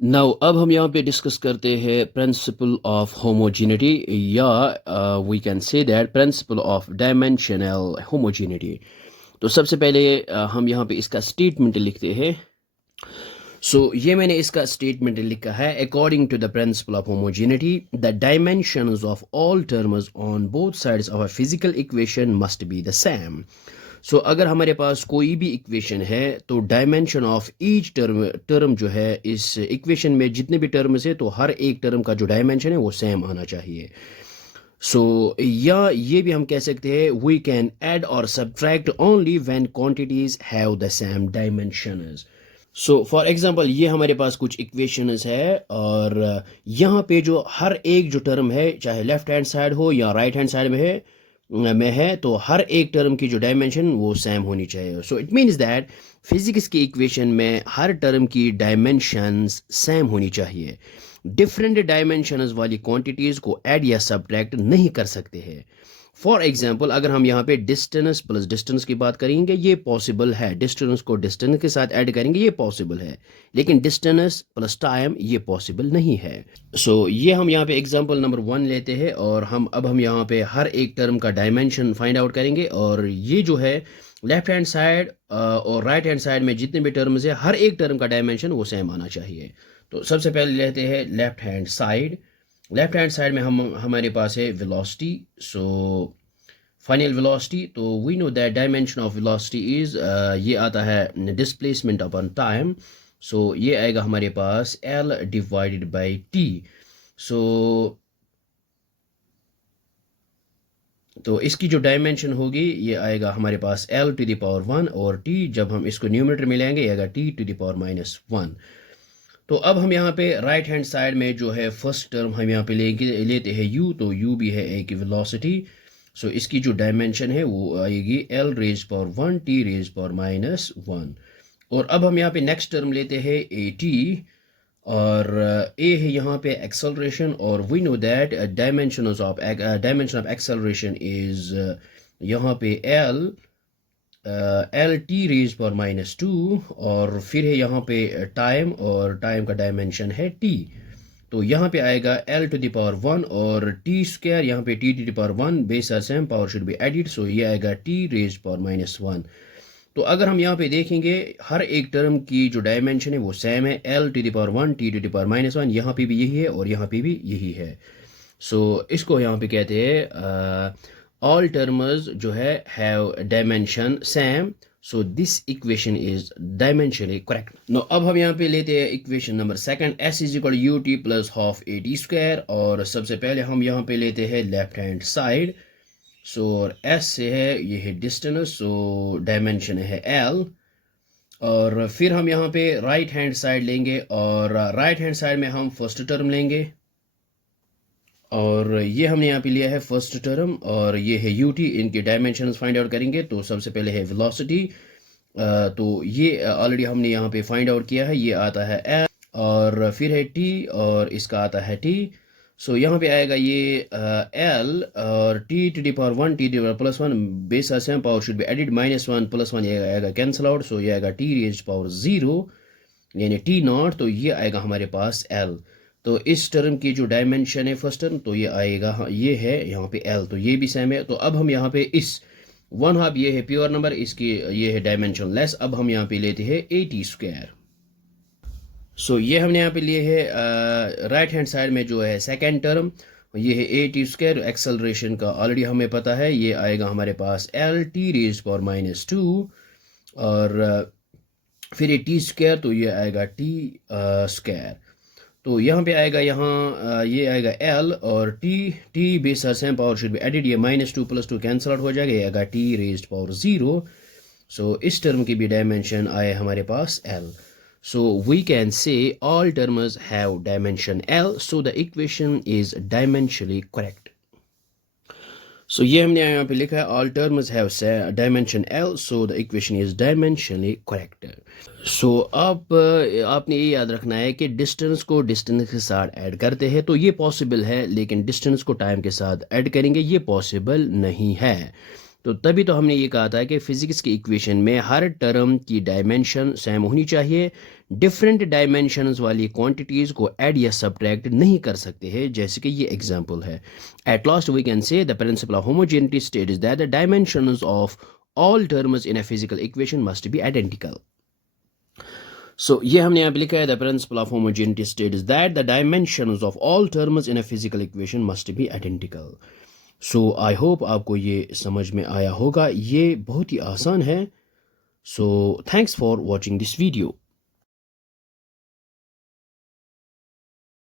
Now अब हम यहाँ पे डिस्कस करते हैं प्रिंसिपल ऑफ होमोजेनिटी या we can say that principle of dimensional homogeneity. तो सबसे पहले हम यहाँ पे इसका स्टेटमेंट लिखते हैं। ये मैंने इसका स्टेटमेंट लिखा है। According to the principle of homogeneity the dimensions of all terms on both sides of a physical equation must be the same. अगर हमारे पास कोई भी इक्वेशन है तो डायमेंशन ऑफ ईच टर्म जो है इस इक्वेशन में जितने भी टर्म्स है तो हर एक टर्म का जो डायमेंशन है वो सेम आना चाहिए। या ये भी हम कह सकते हैं वी कैन ऐड और subtract only when quantities have the same dimensions. For example ये हमारे पास कुछ इक्वेशंस है और यहाँ पे जो हर एक जो टर्म है चाहे लेफ्ट हैंड साइड हो या राइट हैंड साइड में है तो हर एक टर्म की जो डायमेंशन वो सेम होनी चाहिए। इट मीन्स दैट फिजिक्स की इक्वेशन में हर टर्म की डायमेंशंस सेम होनी चाहिए। डिफरेंट डायमेंशंस वाली क्वांटिटीज़ को ऐड या सब्ट्रैक्ट नहीं कर सकते हैं। फॉर एग्जाम्पल अगर हम यहाँ पे डिस्टेंस प्लस डिस्टेंस की बात करेंगे ये पॉसिबल है, डिस्टेंस को डिस्टेंस के साथ ऐड करेंगे ये पॉसिबल है, लेकिन डिस्टेंस प्लस टाइम ये पॉसिबल नहीं है। ये हम यहाँ पे एग्जाम्पल नंबर 1 लेते हैं और हम यहाँ पे हर एक टर्म का डायमेंशन फाइंड आउट करेंगे और ये जो है लेफ्ट हैंड साइड और राइट हैंड साइड में जितने भी टर्म्स है हर एक टर्म का डायमेंशन वो सेम आना चाहिए। तो सबसे पहले लेते हैं left hand side. Left hand side में हम हमारे पास है वेलोसिटी। फाइनल वेलोसिटी, तो we know that dimension of velocity is ये आता है डिस्प्लेसमेंट अपॉन टाइम। ये आएगा हमारे पास L divided by T. So तो इसकी जो डायमेंशन होगी ये आएगा हमारे पास एल टू द पावर 1 और टी जब हम इसको न्यूमरेटर में लेंगे ये आएगा टी टू द पावर -1। तो अब हम यहाँ पे राइट हैंड साइड में जो है फर्स्ट टर्म हम यहाँ पे लेते हैं u, तो u भी है एक वेलोसिटी। इसकी जो डायमेंशन है वो आएगी l raise power 1 t raise power -1। और अब हम यहाँ पे नेक्स्ट टर्म लेते हैं at और a है यहाँ पे एक्सेलरेशन और we know that dimension of acceleration is यहाँ पे एल टी रेज पावर -2 और फिर है यहाँ पे टाइम और टाइम का डायमेंशन है टी। तो यहाँ पे आएगा एल टू द पावर 1 और टी स्क्वायर यहाँ पे T to the power 1 base are same power should be added. ये आएगा टी रेज पावर -1। तो अगर हम यहाँ पे देखेंगे हर एक टर्म की जो डायमेंशन है वो सेम है, L to the power 1 T to the power -1 यहाँ पे भी यही है और यहाँ पे भी यही है। इसको यहाँ पे कहते हैं ऑल टर्म्स जो है have dimension same. This equation is dimensionally correct. Now अब हम यहाँ पे लेते हैं equation number 2 s is equal u t plus half a t square और सबसे पहले हम यहाँ पे लेते हैं लेफ्ट हैंड साइड। s से है ये है डिस्टेंस, डायमेंशन है l और फिर हम यहाँ पे राइट हैंड साइड लेंगे और राइट हैंड साइड में हम फर्स्ट टर्म लेंगे और ये हमने यहाँ पे लिया है फर्स्ट टर्म और ये है यू टी। इनके डायमेंशंस फाइंड आउट करेंगे तो सबसे पहले है वेलोसिटी, तो ये ऑलरेडी हमने यहाँ पे फाइंड आउट किया है, ये आता है एल और फिर है टी और इसका आता है टी। यहाँ पे आएगा ये एल और T to the power 1 T to power +1 base are same power should be added -1 +1 ये आएगा कैंसिल आउट। ये आएगा टी रेज पावर 0 यानी टी नॉट, तो ये आएगा हमारे पास एल। तो इस टर्म की जो डायमेंशन है फर्स्ट टर्म तो ये आएगा ये है यहाँ पे एल, तो ये भी सेम है। तो अब हम यहाँ पे इस 1/2 ये है प्योर नंबर, इसकी ये है डायमेंशन लेस। अब हम यहाँ पे लेते हैं ए टी स्क्वायर। ये हमने यहाँ पे लिए है राइट हैंड साइड में जो है सेकेंड टर्म ये है ए टी स्क्वायर। एक्सेलरेशन का ऑलरेडी हमें पता है, ये आएगा हमारे पास एल टी रेज पावर -2 और फिर ये टी स्क्वायर तो ये आएगा टी स्क्वायर। तो यहाँ पे आएगा ये आएगा एल और T base are same power should be added, ये -2 + 2 कैंसिल आउट हो जाएगा, ये आएगा टी रेज्ड पावर 0। इस टर्म की भी डायमेंशन आए हमारे पास L. we can say all terms have dimension L, so the equation is dimensionally correct. ये हमने यहाँ पे लिखा है all terms have dimension L, so the equation is dimensionally correct. आपने ये याद रखना है कि डिस्टेंस को डिस्टेंस के साथ ऐड करते हैं तो ये पॉसिबल है, लेकिन डिस्टेंस को टाइम के साथ ऐड करेंगे ये पॉसिबल नहीं है। तो तभी तो हमने ये कहा था कि फिजिक्स की इक्वेशन में हर टर्म की डायमेंशन सेम होनी चाहिए। डिफरेंट डायमेंशंस वाली क्वांटिटीज़ को ऐड या सब्ट्रैक्ट नहीं कर सकते हैं, जैसे कि ये एग्जांपल है। At last we can say the principle of homogeneity state is that the dimensions of all terms in a physical equation must be identical. So ये हमने यहाँ पे लिखा है, the principle of homogeneity state is that the dimensions of all terms in a physical equation must be identical. So I hope आपको ये समझ में आया होगा, ये बहुत ही आसान है। So thanks for watching this video.